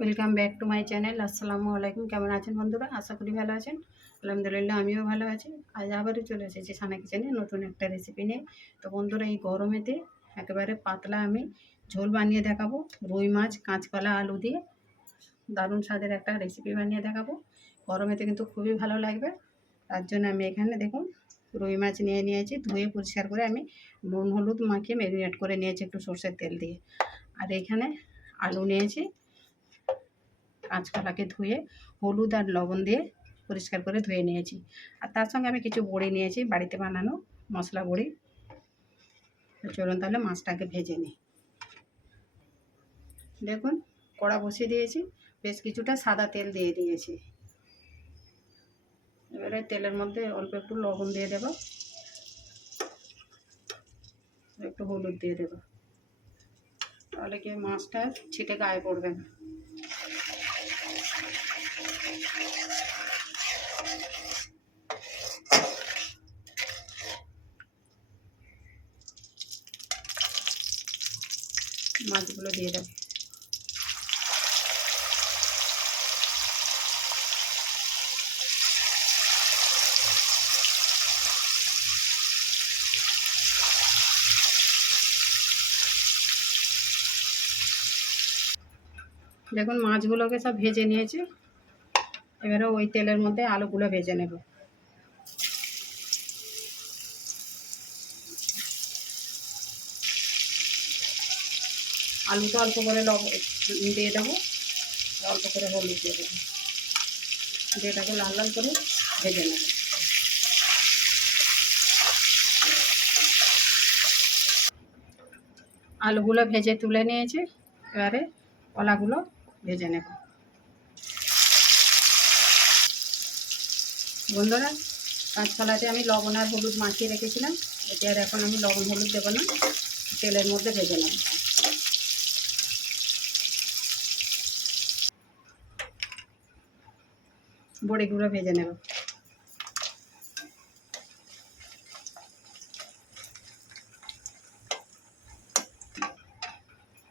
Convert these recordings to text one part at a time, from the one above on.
Welcome back to my channel. আসসালামু আলাইকুম। কেমন আছেন বন্ধুরা? আশা করি ভালো আছেন। আলহামদুলিল্লাহ আমিও ভালো আছি। আজ আবারও চলে এসেছি সানা কিচেনে নতুন একটা রেসিপি নিয়ে। তো বন্ধুরা, এই গরমেতে একেবারে পাতলা আমি ঝোল বানিয়ে দেখাবো। রুই মাছ, কাঁচকলা, আলু দিয়ে দারুণ স্বাদের একটা রেসিপি বানিয়ে দেখাবো। গরমেতে কিন্তু খুবই ভালো লাগবে। তার জন্য আমি এখানে দেখুন রুই মাছ নিয়ে নিয়েছি। ধুয়ে পরিষ্কার করে আমি নুন হলুদ মাখিয়ে ম্যারিনেট করে নিয়েছি একটু সর্ষের তেল দিয়ে। আর এখানে আলু নিয়েছি, কাঁচকলাকে ধুয়ে হলুদ আর লবণ দিয়ে পরিষ্কার করে ধুয়ে নিয়েছি। আর তার সঙ্গে আমি কিছু বড়ি নিয়েছি, বাড়িতে বানানো মশলা বড়ি। চলুন তাহলে মাছটাকে ভেজে নিই। দেখুন কড়া বসিয়ে দিয়েছি, বেশ কিছুটা সাদা তেল দিয়ে দিয়েছি। এবারে তেলের মধ্যে অল্প একটু লবণ দিয়ে দেব, একটু হলুদ দিয়ে দেব, তাহলে কি মাছটা ছিটে গায়ে পড়বে না। মাছগুলো দিয়ে দেব। দেখুন মাছগুলোকে সব ভেজে নিয়েছি। এবারে ওই তেলের মধ্যে আলুগুলো ভেজে নেব। আলুটা অল্প করে লবণ দিয়ে দেবো, অল্প করে হলুদ দিয়ে দেবো, যেটাকে লাল লাল করে ভেজে নেব। আলুগুলো ভেজে তুলে নিয়েছি, এবারে কলাগুলো ভেজে নেব। বন্ধুরা, কাঁচকলাতে আমি লবণ আর হলুদ মাখিয়ে রেখেছিলাম, এতে আর এখন আমি লবণ হলুদ দেবো না, তেলের মধ্যে ভেজে নেব। বড়িগুলো ভেজে নেব।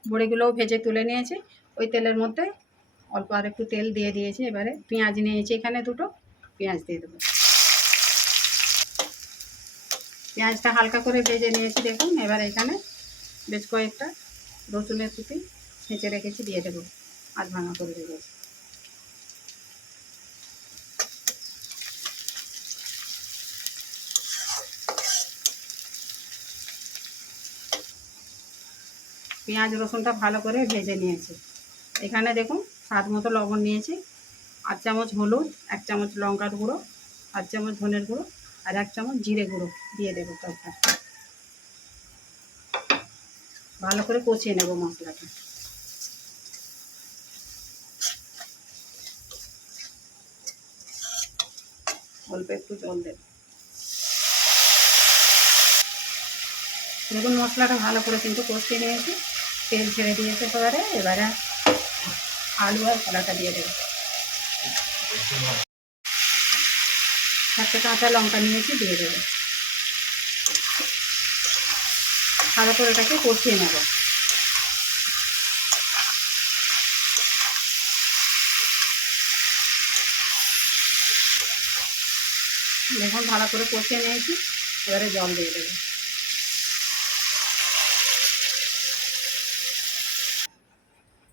বড়িগুলোও ভেজে তুলে নিয়েছি। ওই তেলের মধ্যে অল্প আর একটু তেল দিয়ে দিয়েছি। এবারে পেঁয়াজ নিয়েছি এখানে দুটো, পেঁয়াজ দিয়ে দেবো। পেঁয়াজটা হালকা করে ভেজে নিয়েছি দেখুন। এবার এখানে বেশ কয়েকটা রসুনের কুচি ছেঁচে রেখেছি, দিয়ে দেবো। আধ ভাঙা করে রেখেছি। পেঁয়াজ রসুনটা ভালো করে ভেজে নিয়েছি। এখানে দেখুন স্বাদ মতো লবণ নিয়েছি, 8 চামচ হলুদ, 1 চামচ লঙ্কার গুঁড়ো, 8 চামচ ধনের গুঁড়ো আর 1 চামচ জিরে গুঁড়ো দিয়ে দেবো। সবটা ভালো করে কষিয়ে নেব মশলাটা। অল্প একটু জল দেব। দেখুন মশলাটা ভালো করে কিন্তু কষিয়ে নিয়েছি, তেল ছেড়ে দিয়েছে। এবারে আলু আর কলাটা দিয়ে দেবো। 4টে কাঁচা লঙ্কা নিয়েছি, দিয়ে দেবো। ভালো করে এটাকে কষিয়ে নেব। দেখুন ভালো করে কষিয়ে নিয়েছি, এবারে জল দিয়ে দেবো।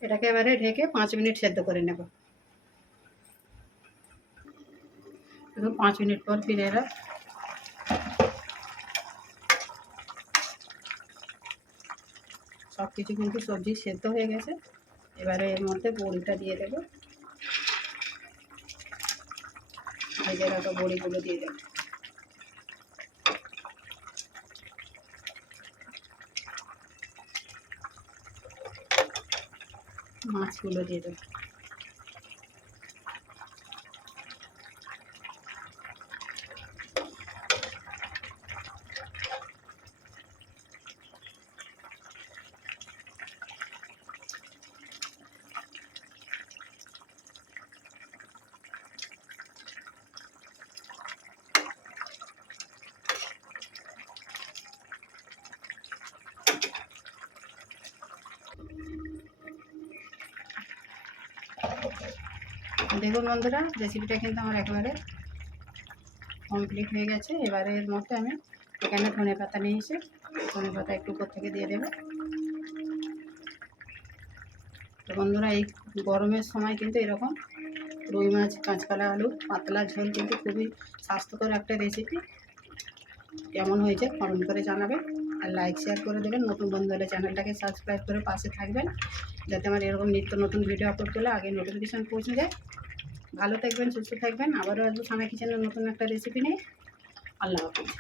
এটাকে এবারে ঢেকে 5 মিনিট সেদ্ধ করে নেব। দেখুন 5 মিনিট পর ফিরে এলাম। সব কিছু কিন্তু সবজি সেদ্ধ হয়ে গেছে। এবারে এর মধ্যে বড়িটা দিয়ে দেবো। ভেজে রাখা বড়িগুলো দিয়ে দেবো। মাছগুলো দিয়ে দেবো। দেখুন বন্ধুরা, রেসিপিটা কিন্তু আমার একেবারে কমপ্লিট হয়ে গেছে। এবারে এর মধ্যে আমি এখানে ধনে পাতা নিয়েছি, ধনে পাতা একটু উপর থেকে দিয়ে দেবো। তো বন্ধুরা, এই গরমের সময় কিন্তু এরকম রুই মাছ, কাঁচকলা, আলু পাতলা ঝোল কিন্তু খুবই স্বাস্থ্যকর একটা রেসিপি। কেমন হয়েছে কমেন্ট করে জানাবেন, আর লাইক শেয়ার করে দেবেন। নতুন বন্ধু হলে চ্যানেলটাকে সাবস্ক্রাইব করে পাশে থাকবেন, যাতে আমার এরকম নিত্য নতুন ভিডিও আপলোড করলে আগে নোটিফিকেশান পৌঁছে যায়। ভালো থাকবেন, সুস্থ থাকবেন। আবারও আসবো সানা কিচেনের নতুন একটা রেসিপি নিয়ে। আল্লাহ হাফিজ।